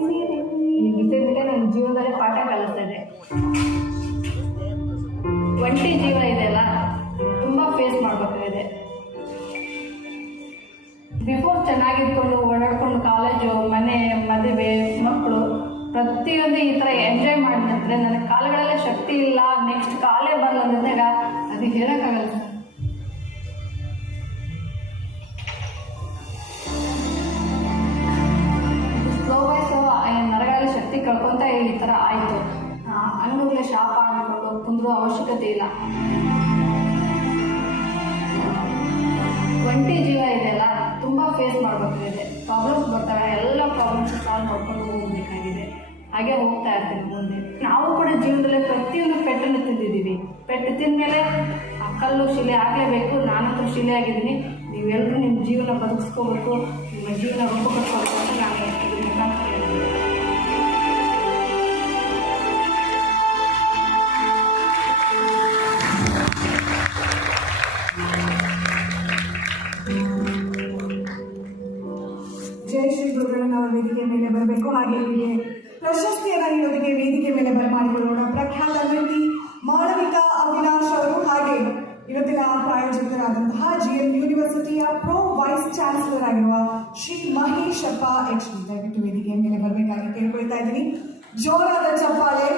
ಈ ವಿಷಯಕ್ಕೆ ನನ್ನ ಜೀವನದಲ್ಲಿ ಪಾಠ ಕಲಿಸ್ತಾ ಇದೆ. ಒಂಟಿ ಜೀವನ ಇದೆಯಲ್ಲ, ತುಂಬ ಫೇಸ್ ಮಾಡಬೇಕಾಗಿದೆ. ಬಿಫೋರ್ ಚೆನ್ನಾಗಿದ್ಕೊಂಡು ಓಡಾಡ್ಕೊಂಡು ಕಾಲೇಜು, ಮನೆ, ಮದುವೆ, ಮಕ್ಕಳು ಪ್ರತಿಯೊಂದು ಈ ಥರ ಎಂಜಾಯ್ ಮಾಡಿದ್ರೆ ನನಗೆ ಕಾಲುಗಳಲ್ಲೇ ಶಕ್ತಿ ಇಲ್ಲ, ನೆಕ್ಸ್ಟ್ ಕಾಲೇ ಬರಲ್ಲ ಅಂದಾಗ ಅದು ಹೇಳೋಕ್ಕಾಗಲ್ಲ ಸರ್. ಸ್ಲೋ ಬೈ ಸ್ಲೋ ನರಗಳಲ್ಲಿ ಶಕ್ತಿ ಕಳ್ಕೊತ ಈ ಥರ ಆಯಿತು. ಹಂಗಲೇ ಶಾಪ ಅಂದ್ಕೊಂಡು ಕುಂದ್ರೋ ಅವಶ್ಯಕತೆ ಇಲ್ಲ. ಒಂಟಿ ಜೀವ ಇದೆಯಲ್ಲ, ತುಂಬ ಫೇಸ್ ಮಾಡಬೇಕಾಗಿದೆ. ಪ್ರಾಬ್ಲಮ್ಸ್ ಬರ್ತವೆ, ಎಲ್ಲ ಪ್ರಾಬ್ಲಮ್ಸ್ ಸಾಲ್ವ್ ಮಾಡ್ಕೊಂಡು ಹೋಗಬೇಕಾಗಿದೆ. ಹಾಗೆ ಹೋಗ್ತಾ ಇರ್ತೀನಿ ಮುಂದೆ. ನಾವು ಕೂಡ ಜೀವನದಲ್ಲಿ ಪ್ರತಿಯೊಂದು ಪೆಟ್ಟನ್ನು ತಿಂದಿದ್ದೀವಿ. ಪೆಟ್ಟು ತಿಂದಮೇಲೆ ಆ ಕಲ್ಲು ಶಿಲೆ ಆಗಲೇಬೇಕು. ನಾನಂತೂ ಶಿಲೆ ಆಗಿದ್ದೀನಿ. ನೀವೆಲ್ಲರೂ ನಿಮ್ಮ ಜೀವನ ಬದುಕಿಸ್ಕೋಬೇಕು, ನಿಮ್ಮ ಜೀವನ ರೂಪಕಟ್ಕೋಬೇಕು ಅಂತ ನಾನು ಇದ್ರ ಮುಖಾಂತರ ಹೇಳ್ತೀನಿ. ಜಯ ಶ್ರೀ ಗುರುಗಳನ್ನ ವೇದಿಕೆ ಮೇಲೆ ಬರಬೇಕು. ಹಾಗೆ ಇಲ್ಲಿ ಪ್ರಶಸ್ತಿಯನ್ನು ನೀಡೋದಕ್ಕೆ ವೇದಿಕೆ ಮೇಲೆ ಬರಮಾಡಿಕೊಳ್ಳೋಣ ಪ್ರಖ್ಯಾತ ವ್ಯಕ್ತಿ ಮಾಳವಿಕಾ ಅವಿನಾಶ್ ಅವರು, ಹಾಗೆ ಇವತ್ತಿನ ಪ್ರಾಯೋಜಕರಾದಂತಹ GM ಯೂನಿವರ್ಸಿಟಿಯ ಪ್ರೋ ವೈಸ್ ಚಾನ್ಸಲರ್ ಆಗಿರುವ ಶ್ರೀ ಮಹೇಶ್ ಅಪ್ಪ HD ದಯವಿಟ್ಟು ವೇದಿಕೆ ಮೇಲೆ ಬರಬೇಕಾಗಿ ಕೇಳ್ಕೊಳ್ತಾ ಇದ್ದೀನಿ. ಜೋರಾದ ಚಪ್ಪಾಳೆ.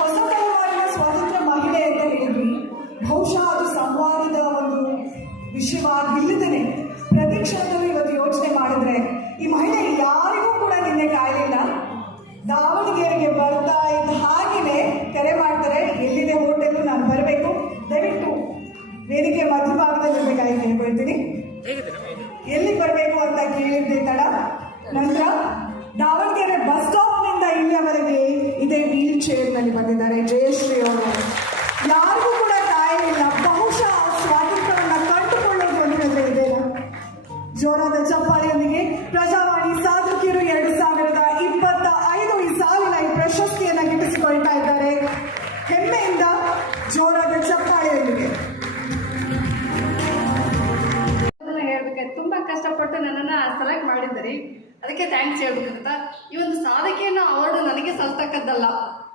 ಹೊಸ ತಲೆಮಾರಿನ ಸ್ವಾತಂತ್ರ್ಯ ಮಹಿಳೆ ಅಂತ ಹೇಳಿದ್ವಿ. ಬಹುಶಃ ಅದು ಸಂವಾದದ ಒಂದು ವಿಷಯವಾಗಿಲ್ಲದೇ ಪ್ರತಿ ಕ್ಷಣದಲ್ಲೂ ಇವತ್ತು ಯೋಚನೆ ಮಾಡಿದ್ರೆ ಈ ಮಹಿಳೆ ಯಾರಿಗೂ ಕೂಡ ನಿನ್ನೆ ಕಾಯಲಿಲ್ಲ. ದಾವಣಗೆರೆಗೆ ಬರ್ತಾ ಇದ್ದ ಹಾಗೆಯೇ ಕರೆ ಮಾಡ್ತಾರೆ, ಎಲ್ಲಿದೆ ಹೋಟೆಲು, ನಾನು ಬರಬೇಕು, ದಯವಿಟ್ಟು ವೇದಿಕೆ ಮಧ್ಯಭಾಗದಲ್ಲಿ ಇರಬೇಕಾಗಿ ಕೇಳ್ಕೊಳ್ತೀನಿ. ಎಲ್ಲಿ ಬರಬೇಕು ಅಂತ ಕೇಳಿದ್ದೆ ತಡ. ನಂತರ ದಾವಣಗೆರೆ ಬಸ್ ಸ್ಟಾಪ್ನಿಂದ ಇಲ್ಲಿಯವರೆಗೆ ಇದೇ ವೀಲ್ ಚೇರ್ನಲ್ಲಿ ಬಂದಿದ್ದಾರೆ ಜಯಶ್ರೀ ಅವರು. ಯಾರಿಗೂ ಕೂಡ ಕಾಯಲಿಲ್ಲ. ಬಹುಶಃ ಸ್ವಾತಂತ್ರ್ಯವನ್ನು ಕಂಡುಕೊಳ್ಳೋದು ಅಂತ ಹೇಳಿದ್ರೆ ಇದೇನಾ? ಜೋರಾದ ಚಪ್ಪಾಳೆಯೊಂದಿಗೆ ಪ್ರಜಾವಾಣಿ ಸಾಧಕಿಯರು 2025 ಈ ಸಾಲಿನ ಈ ಪ್ರಶಸ್ತಿಯನ್ನು ಗಿಟ್ಟಿಸಿಕೊಳ್ತಾ ಇದ್ದಾರೆ. ಹೆಮ್ಮೆಯಿಂದ ಜೋರಾದ ಚಪ್ಪಾಳೆಯೊಂದಿಗೆ ಹೇಳ್ಬೇಕಾದ್ರೆ ತುಂಬ ಕಷ್ಟಪಟ್ಟು ನನ್ನನ್ನು ಸೆಲೆಕ್ಟ್ ಮಾಡಿದ್ದೀರಿ, ಅದಕ್ಕೆ ಥ್ಯಾಂಕ್ಸ್ ಹೇಳ್ಬೇಕಂತ. ಈ ಒಂದು ಸಾಧಕಿಯನ್ನು ಅವಾರ್ಡು ನನಗೆ ಸಲ್ತಕ್ಕದ್ದಲ್ಲ.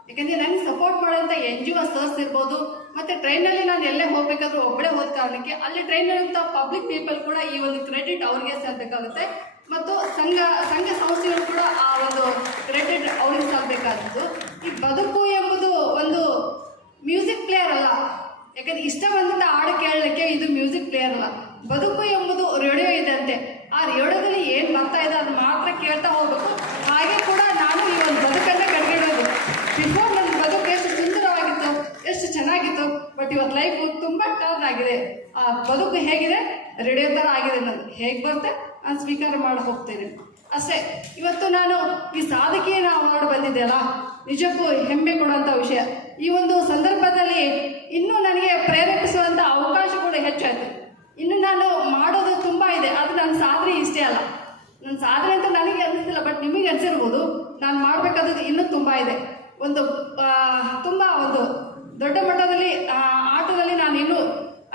ಯಾಕಂದರೆ ನನಗೆ ಸಪೋರ್ಟ್ ಮಾಡೋಂಥ NGO ಸರ್ಸ್ ಇರ್ಬೋದು, ಮತ್ತು ಟ್ರೈನಲ್ಲಿ ನಾನು ಎಲ್ಲೇ ಹೋಗಬೇಕಾದ್ರೂ ಒಬ್ಬಳೇ ಹೋದ ಕಾರಣಕ್ಕೆ ಅಲ್ಲಿ ಟ್ರೈನಲ್ಲಿರುವಂಥ ಪಬ್ಲಿಕ್ ಪೀಪಲ್ ಕೂಡ ಈ ಒಂದು ಕ್ರೆಡಿಟ್ ಅವ್ರಿಗೆ ಸಲ್ಲಬೇಕಾಗುತ್ತೆ. ಮತ್ತು ಸಂಘ ಸಂಸ್ಥೆಗಳು ಕೂಡ ಆ ಒಂದು ಕ್ರೆಡಿಟ್ ಅವ್ರಿಗೆ ಸಲ್ಲಬೇಕಾದದ್ದು. ಈ ಬದುಕು ಎಂಬುದು ಒಂದು ಮ್ಯೂಸಿಕ್ ಪ್ಲೇಯರ್ ಅಲ್ಲ. ಯಾಕಂದರೆ ಇಷ್ಟ ಬಂದಂಥ ಹಾಡು ಕೇಳಲಿಕ್ಕೆ ಇದು ಮ್ಯೂಸಿಕ್ ಪ್ಲೇಯರ್ ಅಲ್ಲ. ಬದುಕು ಎಂಬುದು ರೇಡಿಯೋ ಇದೆ ಅಂತೆ. ಆ ರೇಡಿಯೋದಲ್ಲಿ ಏನು ಬರ್ತಾ ಇದೆ ಅದು ಮಾತ್ರ ಕೇಳ್ತಾ ಹೋಗ್ಬೇಕು. ಹಾಗೆ ಕೂಡ ನಾನು ಈ ಒಂದು ಬದುಕನ್ನು ಕಟ್ಕೊಂಡಿರೋದು. ಬಿಫೋರ್ ನನ್ನ ಬದುಕು ಎಷ್ಟು ಸುಂದರವಾಗಿತ್ತು, ಎಷ್ಟು ಚೆನ್ನಾಗಿತ್ತು, ಬಟ್ ಇವತ್ತು ಲೈಫು ತುಂಬ ಟರ್ನ್ ಆಗಿದೆ. ಆ ಬದುಕು ಹೇಗಿದೆ, ರೇಡಿಯೋ ಥರ ಆಗಿದೆ. ನಾನು ಹೇಗೆ ಬರುತ್ತೆ ನಾನು ಸ್ವೀಕಾರ ಮಾಡಿ ಹೋಗ್ತೇನೆ ಅಷ್ಟೇ. ಇವತ್ತು ನಾನು ಈ ಸಾಧಕಿಯನ್ನು ಅವಾರ್ಡ್ ಬಂದಿದ್ದೆಯಲ್ಲ, ನಿಜಕ್ಕೂ ಹೆಮ್ಮೆ ಕೊಡುವಂಥ ವಿಷಯ. ಈ ಒಂದು ಸಂದರ್ಭದಲ್ಲಿ ಇನ್ನೂ ನನಗೆ ಪ್ರೇರೇಪಿಸುವಂಥ ಅವಕಾಶ ಕೂಡ ಹೆಚ್ಚಾಯಿತು. ಇನ್ನು ನಾನು ಮಾಡೋದು ತುಂಬ ಇದೆ. ಅದು ನನ್ನ ಸಾಧನೆ ಇಷ್ಟೇ ಅಲ್ಲ. ನನ್ನ ಸಾಧನೆ ಅಂತ ನನಗೆ ಅನಿಸ್ತಿಲ್ಲ, ಬಟ್ ನಿಮಗೆ ಅನಿಸಿರ್ಬೋದು. ನಾನು ಮಾಡಬೇಕಾದದ್ದು ಇನ್ನೂ ತುಂಬ ಇದೆ. ತುಂಬ ಒಂದು ದೊಡ್ಡ ಮಟ್ಟದಲ್ಲಿ ಆಟದಲ್ಲಿ ನಾನು ಇನ್ನೂ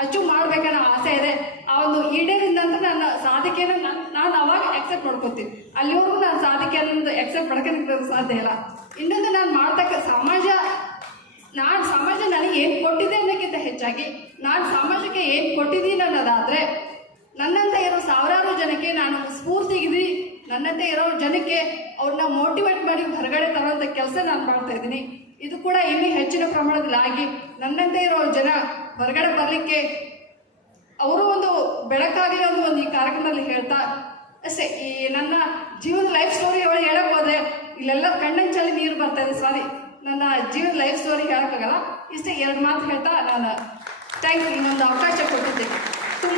ಅಚೀವ್ ಮಾಡಬೇಕನ್ನೋ ಆಸೆ ಇದೆ. ಆ ಒಂದು ಈಡೇರಿಂದ ಅಂತ ನನ್ನ ಸಾಧಿಕೆಯನ್ನು ನಾನು ಅವಾಗ ಎಕ್ಸೆಪ್ಟ್ ಮಾಡ್ಕೊತೀನಿ. ಅಲ್ಲಿವರೆಗೂ ನಾನು ಸಾಧಿಕೆಯನ್ನು ಎಕ್ಸೆಪ್ಟ್ ಮಾಡ್ಕೊಳಕ್ಕೆ ಸಾಧ್ಯ ಇಲ್ಲ. ಇನ್ನೊಂದು ನಾನು ಮಾಡ್ತಕ್ಕ ಸಮಾಜ ನನಗೆ ಏನು ಕೊಟ್ಟಿದೆ ಅನ್ನೋಕ್ಕಿಂತ ಹೆಚ್ಚಾಗಿ ನಾನು ಸಮಾಜಕ್ಕೆ ಏನು ಕೊಟ್ಟಿದ್ದೀನಿ ಅನ್ನೋದಾದರೆ, ನನ್ನಂತ ಇರೋ ಸಾವಿರಾರು ಜನಕ್ಕೆ ನಾನು ಸ್ಫೂರ್ತಿಗಿದ್ದು, ನನ್ನಂತೆ ಇರೋ ಜನಕ್ಕೆ ಅವ್ರನ್ನ ಮೋಟಿವೇಟ್ ಮಾಡಿ ಹೊರಗಡೆ ತರುವಂಥ ಕೆಲಸ ನಾನು ಮಾಡ್ತಾಯಿದ್ದೀನಿ. ಇದು ಕೂಡ ಇನ್ನೂ ಹೆಚ್ಚಿನ ಪ್ರಮಾಣದಲ್ಲಿ ಆಗಿ ನನ್ನಂತೆ ಇರೋ ಜನ ಹೊರಗಡೆ ಬರಲಿಕ್ಕೆ ಅವರು ಒಂದು ಬೆಳಕಾಗಲಿ ಒಂದು ಈ ಕಾರ್ಯಕ್ರಮದಲ್ಲಿ ಹೇಳ್ತಾ ಅಷ್ಟೇ. ಈ ನನ್ನ ಜೀವನದ ಲೈಫ್ ಸ್ಟೋರಿ ಒಳಗೆ ಹೇಳಕ್ಕೆ ಹೋದರೆ ಇಲ್ಲೆಲ್ಲ ಕಣ್ಣಂಚಲ್ಲಿ ನೀರು ಬರ್ತಾಯಿದೆ. ಸಾರಿ, ನನ್ನ ಜೀವನದ ಲೈಫ್ ಸ್ಟೋರಿ ಹೇಳೋಕ್ಕಾಗಲ್ಲ. ಇಷ್ಟೇ 2 ಮಾತು ಹೇಳ್ತಾ ನಾನು ಥ್ಯಾಂಕ್ಸ್, ಇನ್ನೊಂದು ಅವಕಾಶ ಕೊಟ್ಟಿದ್ದೆ. ತುಂಬ